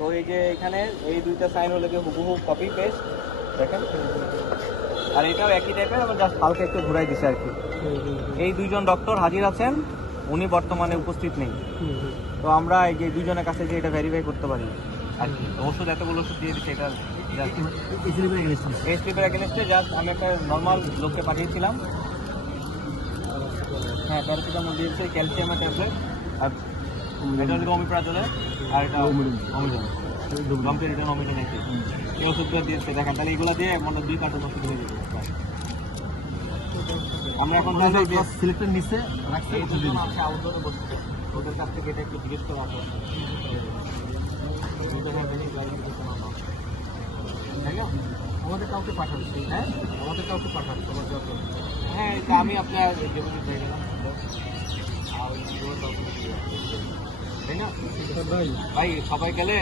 তো এই যে এখানে এই দুইটা সাইন হলো হুবহু কপি পেস্ট দেখেন। আর এটাও একই টাইপের আমরা জাস্ট হালকা একটু ঘুরাই দিছি আর কি। এই দুইজন ডক্টর হাজির আছেন উনি বর্তমানে উপস্থিত নেই। তো আমরা এই যে দুইজনের কাছে যে এটা ভেরিফাই করতে পারি। আর কি ওষুধ এতগুলো ওষুধ দিয়ে দিচ্ছে এটা এই স্লিপের এগেনস্টে জাস্ট আমি একটা নর্মাল লোককে পাঠিয়েছিলাম। হ্যাঁ প্যারাসিটামল দিয়েছে ক্যালসিয়ামের ট্যাবলেট আর এটা হচ্ছে অমিপ্রাজলে আর এটা অমিজন গম্ভীর রিটার্ন অমিজন আছে এই ওষুধগুলো দিয়েছে দেখেন। তাহলে এগুলো দিয়ে মনে দুই কার্টুন ওষুধ হয়ে যাবে। আমরা এখন সিলেক্টর নিচে রাখছে এই দুজন আছে আউটডোরে বসছে ওদের কাছ থেকে এটা একটু জিজ্ঞেস করে আসো আমাদের কাউকে পাঠাবে হ্যাঁ? আমাদের কাউকে যত হ্যাঁ এটা আমি আপনার যেমন ভাই ভাই সবাই গেলে?